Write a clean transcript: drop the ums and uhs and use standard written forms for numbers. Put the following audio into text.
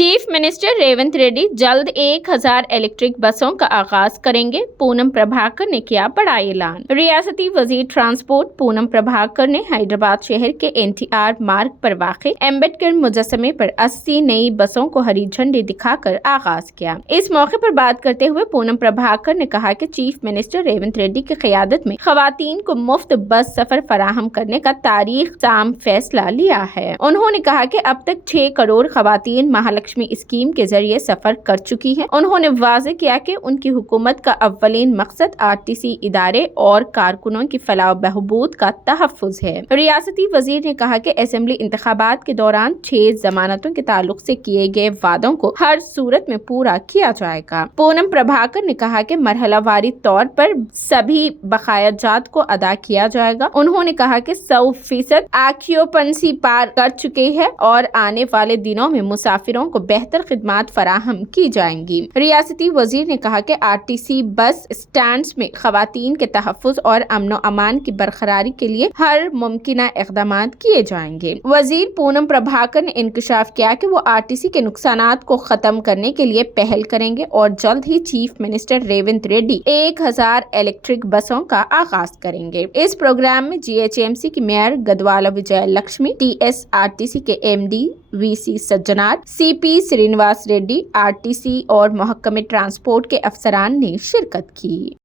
Chief minister Revanth Reddy जल्द 1000 electric बसों का आगाज करेंगे। पूनम प्रभाकर ने किया बड़ा ऐलान। रियासती वजीर ट्रांसपोर्ट पूनम प्रभाकर ने हैदराबाद शहर के NTR मार्ग पर वाक़े अम्बेडकर मुजस्समे पर 80 नई बसों को हरी झंडी दिखाकर आगाज किया। इस मौके पर बात करते हुए पूनम प्रभाकर ने कहा कि चीफ मिनिस्टर रेवंत रेड्डी की क़यादत में ख़वातीन को मुफ्त बस सफर फराहम करने का तारीख साम फैसला लिया है। उन्होंने कहा कि अब तक 6 करोड़ ख़वातीन महालक्ष्मी स्कीम के जरिए सफर कर चुकी है। उन्होंने वाज़ेह किया कि उनकी हुकूमत का अव्वलीन मकसद RTC इदारे और कारकुनों की फलाह बहबूद का तहफ़्फ़ुज़ है। रियासती वजीर ने कहा कि असेंबली इंतखाबात के दौरान 6 जमानतों के ताल्लुक से किए गए वादों को हर सूरत में पूरा किया जाएगा। पूनम प्रभाकर ने कहा कि मरहलावारी तौर पर सभी बकायाजात को अदा किया जाएगा। उन्होंने कहा कि 100% ऑक्यूपेंसी पार कर चुके हैं और आने वाले दिनों में मुसाफिरों को बेहतर खिदमात फराहम की जाएंगी। रियासती वजीर ने कहा कि RTC बस स्टैंड्स में खवातीन के तहफ़्फ़ुज़ और अमन अमान की बरकरारी के लिए हर मुमकिन इक़दामात किए जाएंगे। वजीर पूनम प्रभाकर ने इंकशाफ किया कि वो RTC के नुकसानात को खत्म करने के लिए पहल करेंगे और जल्द ही chief minister Revanth Reddy 1000 electric बसों का आगाज करेंगे। इस प्रोग्राम में GHMC की मेयर गदवाला विजय लक्ष्मी, TSRTC के MD VC Sajjanar, CP Srinivas Reddy, RTC और महकमे ट्रांसपोर्ट के अफसरान ने शिरकत की।